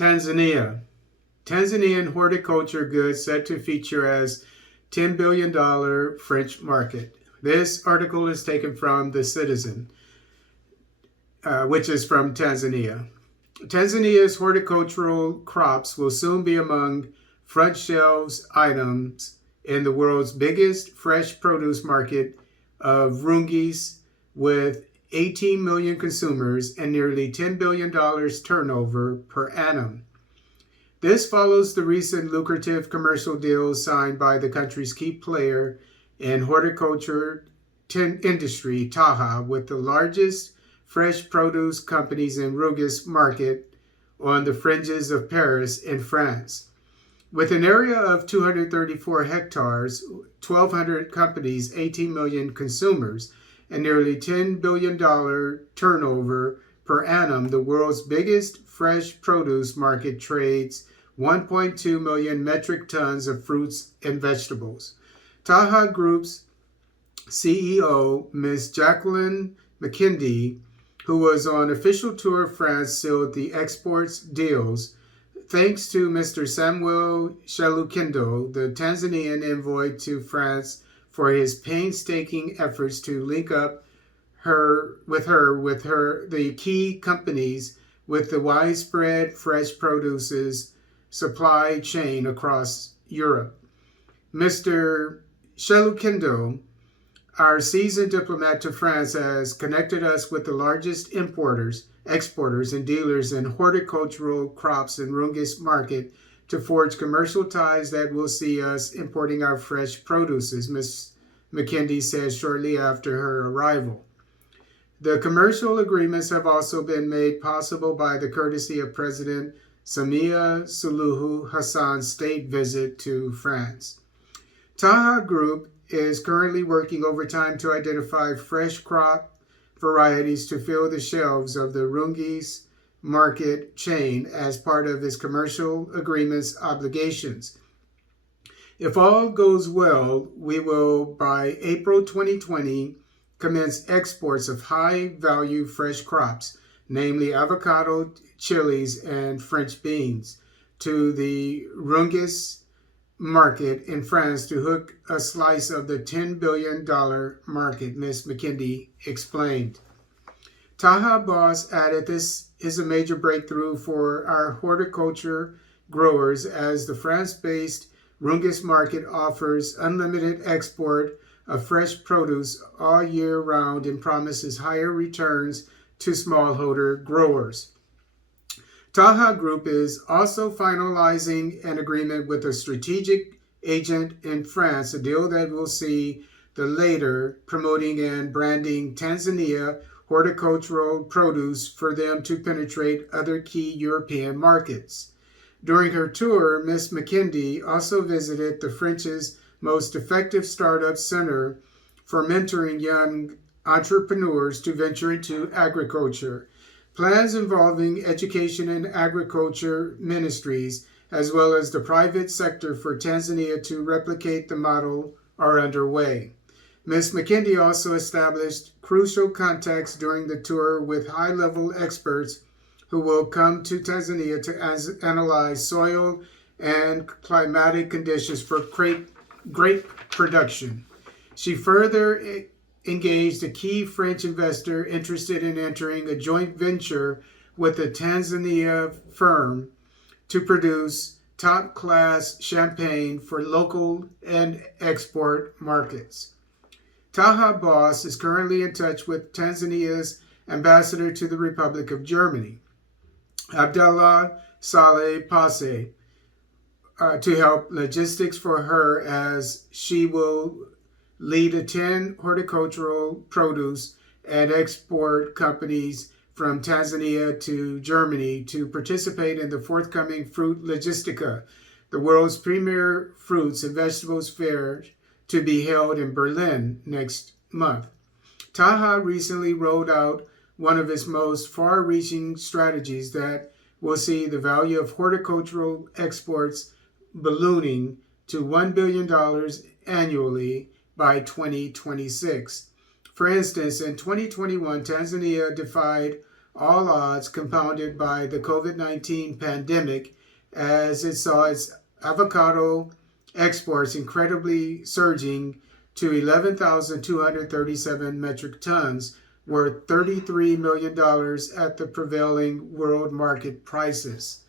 Tanzania. Tanzanian horticulture goods set to feature as $10 billion French market. This article is taken from The Citizen, which is from Tanzania. Tanzania's horticultural crops will soon be among front shelves items in the world's biggest fresh produce market of Rungis, with 18 million consumers and nearly $10 billion turnover per annum. This follows the recent lucrative commercial deals signed by the country's key player in horticulture industry, Taha, with the largest fresh produce companies in Rungis market on the fringes of Paris in France. With an area of 234 hectares, 1,200 companies, 18 million consumers, and nearly $10 billion turnover per annum, the world's biggest fresh produce market trades 1.2 million metric tons of fruits and vegetables. Taha Group's CEO, Ms. Jacqueline McKindy, who was on official tour of France, sealed the exports deals thanks to Mr. Samuel Shelukindo, the Tanzanian envoy to France, for his painstaking efforts to link up the key companies with the widespread fresh produce's supply chain across Europe. Mr. Shelukindo, our seasoned diplomat to France, has connected us with the largest importers, exporters, and dealers in horticultural crops in Rungis market to forge commercial ties that will see us importing our fresh produces, Ms. McKindy said shortly after her arrival. The commercial agreements have also been made possible by the courtesy of President Samia Suluhu Hassan's state visit to France. Taha Group is currently working overtime to identify fresh crop varieties to fill the shelves of the Rungis market chain as part of its commercial agreement's obligations. If all goes well, we will, by April 2020, commence exports of high-value fresh crops, namely avocado, chilies, and French beans, to the Rungis market in France to hook a slice of the $10 billion market, Ms. McKindy explained. Taha boss added, "This is a major breakthrough for our horticulture growers as the France-based Rungis market offers unlimited export of fresh produce all year round and promises higher returns to smallholder growers." Taha Group is also finalizing an agreement with a strategic agent in France, a deal that will see the latter promoting and branding Tanzania horticultural produce for them to penetrate other key European markets. During her tour, Ms. McKindy also visited the French's most effective startup center for mentoring young entrepreneurs to venture into agriculture. Plans involving education and agriculture ministries, as well as the private sector for Tanzania to replicate the model, are underway. Ms. McKindy also established crucial contacts during the tour with high-level experts who will come to Tanzania to analyze soil and climatic conditions for grape production. She further engaged a key French investor interested in entering a joint venture with a Tanzania firm to produce top-class champagne for local and export markets. Taha Boss is currently in touch with Tanzania's ambassador to the Republic of Germany, Abdallah Saleh Passe, to help logistics for her as she will lead 10 horticultural produce and export companies from Tanzania to Germany to participate in the forthcoming Fruit Logistica, the world's premier fruits and vegetables fair to be held in Berlin next month. Taha recently rolled out one of its most far-reaching strategies that will see the value of horticultural exports ballooning to $1 billion annually by 2026. For instance, in 2021, Tanzania defied all odds compounded by the COVID-19 pandemic, as it saw its avocado exports incredibly surging to 11,237 metric tons, worth $33 million at the prevailing world market prices.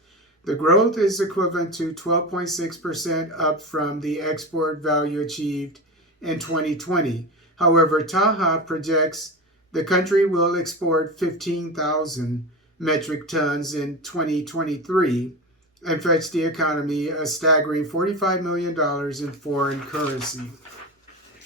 The growth is equivalent to 12.6% up from the export value achieved in 2020. However, Taha projects the country will export 15,000 metric tons in 2023 and fetch the economy a staggering $45 million in foreign currency.